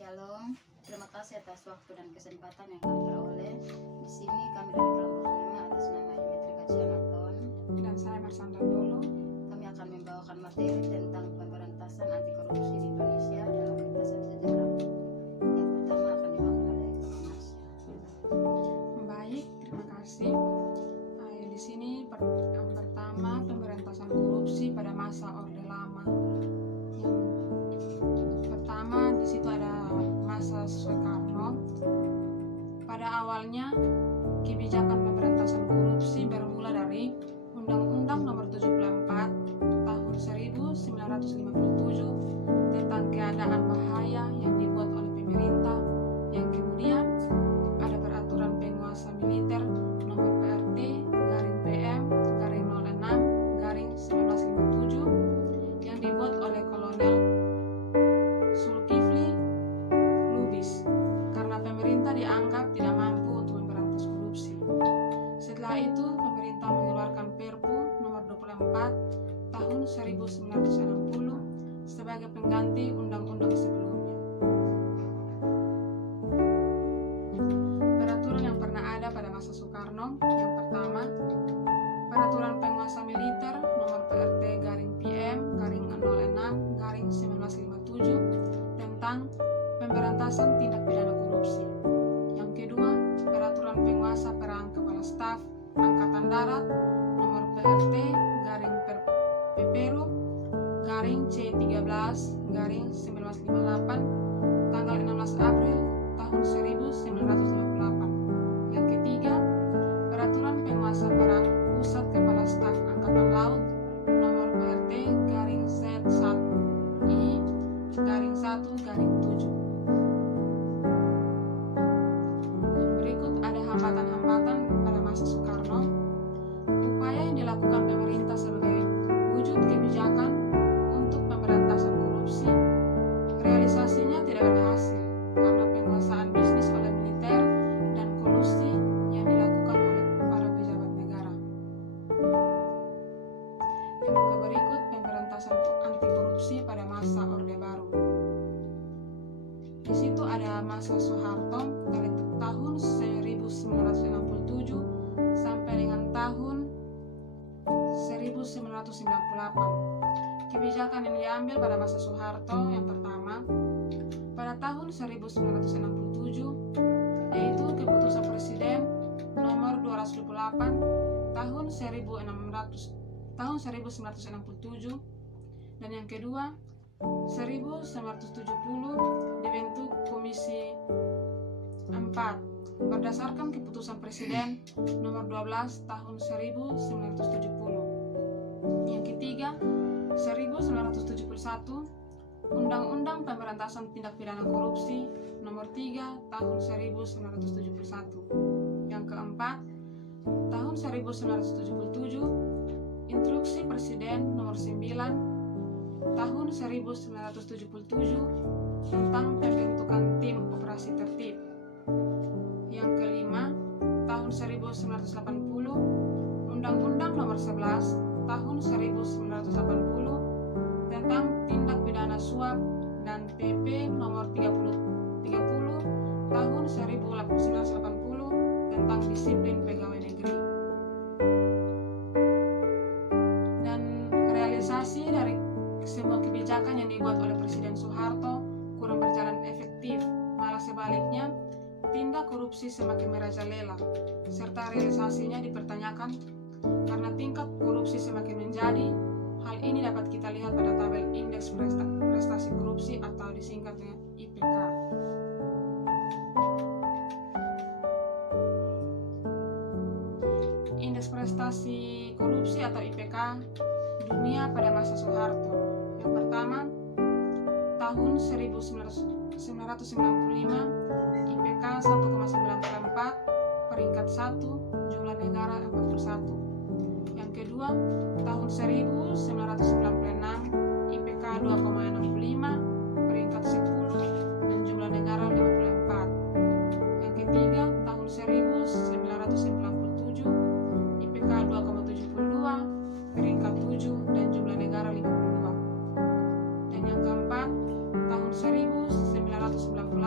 Shalom, terima kasih atas waktu dan kesempatan yang kami peroleh. Di sini kami dari kelompok 5 atas nama Dimitri Kacianaton dan saya Marsandra Dolo. Kami akan membawakan materi tentang pemberantasan anti korupsi di Indonesia dalam lintasan sejarah. Yang pertama akan dibawakan oleh Kakak Marsha. Baik, terima kasih. Di sini yang pertama pemberantasan korupsi pada masa Orde Lama. Yang pertama di situ ada masa Soekarno. Pada awalnya kebijakan pemberantasan korupsi bermula dari Undang-Undang Nomor 74 Tahun 1957 tentang keadaan bahaya yang dibuat oleh pemerintah, yang kemudian ada peraturan penguasa militer Nomor PRT PM 06/1957 yang dibuat oleh Kolonel Zulkifli Lubis karena pemerintah dianggap tidak mampu untuk memberantas korupsi. Setelah itu pemerintah mengeluarkan Perpu Nomor 24 Tahun 1960 sebagai pengganti undang-undang sebelumnya. Peraturan yang pernah ada pada masa Soekarno, yang pertama, Peraturan Penguasa Militer Nomor PRT PM 06/1957 tentang pemberantasan tindak pidana korupsi. Yang kedua, Peraturan Penguasa Perang Kepala Staf Angkatan Darat Nomor PRT Peperu C13/1958 tanggal 16 April tahun 1958. Yang ketiga, Peraturan Penguasa Perang Pusat Kepala Staf Angkatan Laut Nomor PRT Z1I-1-7. Yang berikut ada hambatan-hambatan pada masa Soekarno. Upaya yang dilakukan pemerintah sebagai wujud kebijakan untuk pemberantasan korupsi, realisasinya tidak berhasil karena penguasaan bisnis oleh militer dan kolusi yang dilakukan oleh para pejabat negara. Yang berikut pemberantasan anti korupsi pada masa Orde Baru. Di situ ada masa Soeharto dari tahun 1967 sampai dengan tahun 1998. Kebijakan yang diambil pada masa Soeharto yang pertama, pada tahun 1967, yaitu Keputusan Presiden Nomor 228 tahun 1967, dan yang kedua 1970 dibentuk Komisi 4 berdasarkan Keputusan Presiden Nomor 12 tahun 1970. Yang ketiga 1971 Undang-Undang Pemberantasan Tindak Pidana Korupsi Nomor 3 tahun 1971. Yang keempat tahun 1977 Instruksi Presiden Nomor 9 tahun 1977 tentang pembentukan tim operasi tertib. Yang kelima tahun 1980 Undang-Undang Nomor 11 tahun 1980 tentang tindak pidana suap dan PP Nomor 30 tahun 1980 tentang disiplin pegawai negeri. Dan realisasi dari semua kebijakan yang dibuat oleh Presiden Soeharto kurang berjalan efektif, malah sebaliknya tindak korupsi semakin merajalela, serta realisasinya dipertanyakan karena tingkat korupsi semakin menjadi. Hal ini dapat kita lihat pada tabel Indeks Prestasi Korupsi atau disingkat dengan IPK. Indeks Prestasi Korupsi atau IPK dunia pada masa Soeharto. Yang pertama, tahun 1995 IPK 1,94, peringkat 1, jumlah negara 41. Yang kedua, tahun 1996 IPK 2,65, peringkat 10 dan jumlah negara 54. Yang ketiga, tahun 1997 IPK 2,72, peringkat 7 dan jumlah negara 52. Dan yang keempat, tahun 1998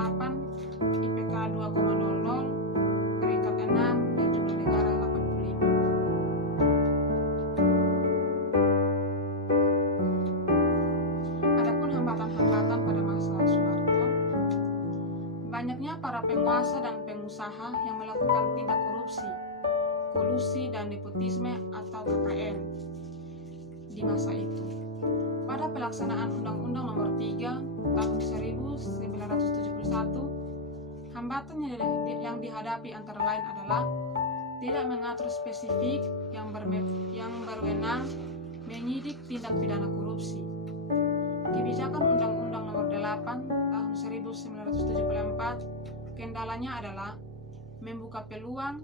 para penguasa dan pengusaha yang melakukan tindak korupsi, kolusi, dan nepotisme atau KKN di masa itu. Pada pelaksanaan Undang-Undang Nomor 3 Tahun 1971, hambatan yang dihadapi antara lain adalah tidak mengatur spesifik yang berwenang menyidik tindak pidana korupsi. Kebijakan Undang-Undang Nomor 8 Tahun 1974, kendalanya adalah membuka peluang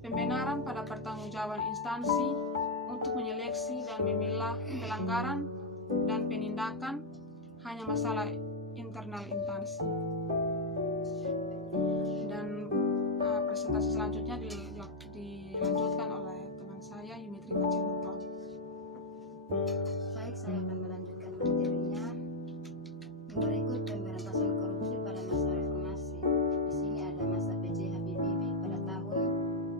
pembenaran pada pertanggungjawaban instansi untuk menyeleksi dan memilah pelanggaran dan penindakan hanya masalah internal instansi. Dan presentasi selanjutnya dilanjutkan oleh teman saya Yumitri Kacinoton. Baik, saya akan melanjutkan materinya. Berikut pemberantasan korupsi pada masa reformasi. Di sini ada masa B.J. Habibie pada tahun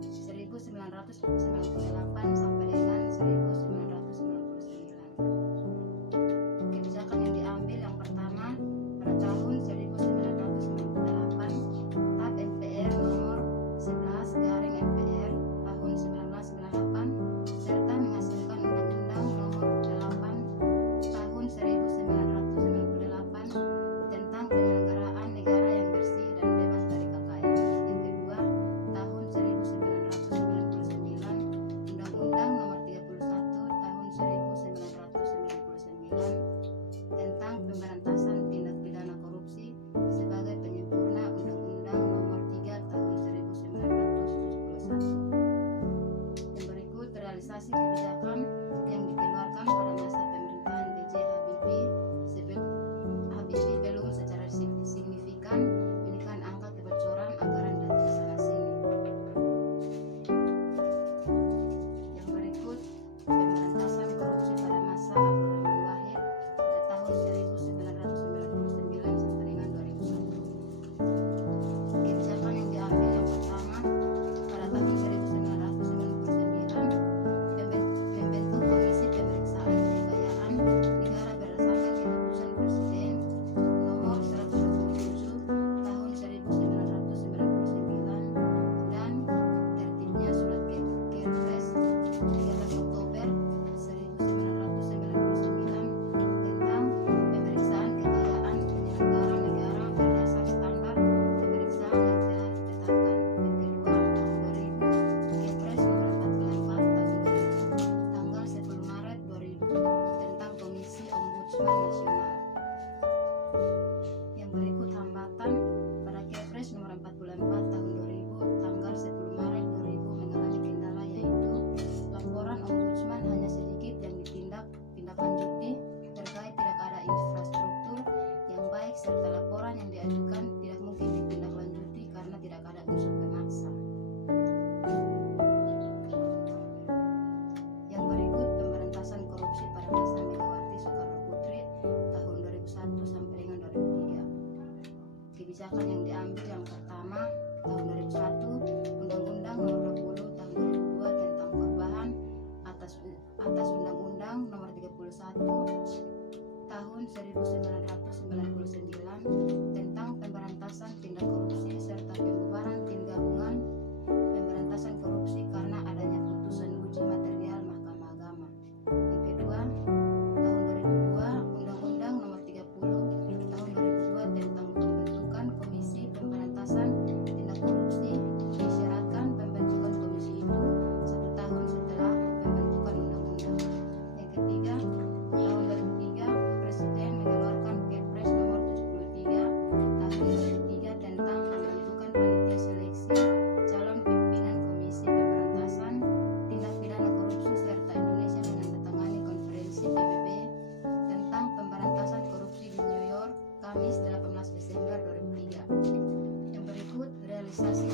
1998 sampai dengan 1999. Kebijakan yang diambil yang pertama pada tahun 1998, TAP MPR nomor 11/MPR tahun 1998 serta menghasilkan Undang-Undang nomor 8 tahun 1998 tentang penyelenggaraan negara yang bersih dan bebas dari KKN. Yang kedua, tahun 1999, Undang-Undang nomor 31 tahun 1999 tentang pemberantasan tindak pidana korupsi sebagai penyempurna Undang-Undang nomor 3 tahun 1971. Yang berikut realisasi kebijakan yang dikeluarkan pada masa pemerintahan B.J. Habibie belum secara signifikan menekan angka kebocoran anggaran dan kesana sini. Yang berikut pemberantasan korupsi pada masa Abdurrahman Wahid pada tahun 1999 sampai dengan 2001. Kebijakan yang diambil yang pertama pada tahun 1999, membentuk Komisi Pemeriksaan Kekayaan Negara berdasarkan keputusan Presiden nomor 127 tahun 1999 dan tertibnya surat Kepres 13 Oktober 1999 tentang pemeriksaan kekayaan penyelenggara negara berdasar standar pemeriksaan yang telah ditetapkan. Yang kedua, tahun 2000, Kepres nomor 44 tahun 2000 tanggal 10 Maret 2000 tentang Komisi Ombudsman Nasional. Yang berikut hambatan pada Kepres nomor 44 tahun 2000 tanggal 10 Maret 2000 mengalami kendala, yaitu laporan Ombudsman hanya sedikit yang ditindaklanjuti terkait tidak ada infrastruktur yang baik serta laporan yang diajukan tidak mungkin ditindaklanjuti karena tidak ada unsur pemaksa. Yang berikut pemberantasan korupsi pada masa Megawati Soekarno Putri tahun 2001 sampai dengan 2003. Kebijakan yang diambil yang pertama tahun 2001, Undang-Undang nomor 20 tahun 2002 tentang perubahan atas Undang-Undang nomor 31 tahun 1999 tentang pemberantasan tindak korupsi serta pembubaran tim gabungan pemberantasan korupsi karena adanya putusan uji material Mahkamah Agama. Yang kedua, tahun 2002, Undang-Undang nomor 30 tahun 2002 tentang pembentukan Komisi Pemberantasan Tindak Korupsi disyaratkan pembentukan komisi itu 1 tahun setelah pembentukan undang-undang. Yang ketiga, tahun 2003, Presiden mengeluarkan Kepres nomor 73 tahun 2003 tentang pembentukan panitia seleksi calon pimpinan Komisi Pemberantasan Tindak Pidana Korupsi serta Indonesia menandatangani konferensi PBB tentang pemberantasan korupsi di New York, Kamis 18 Desember 2003. Yang berikut realisasi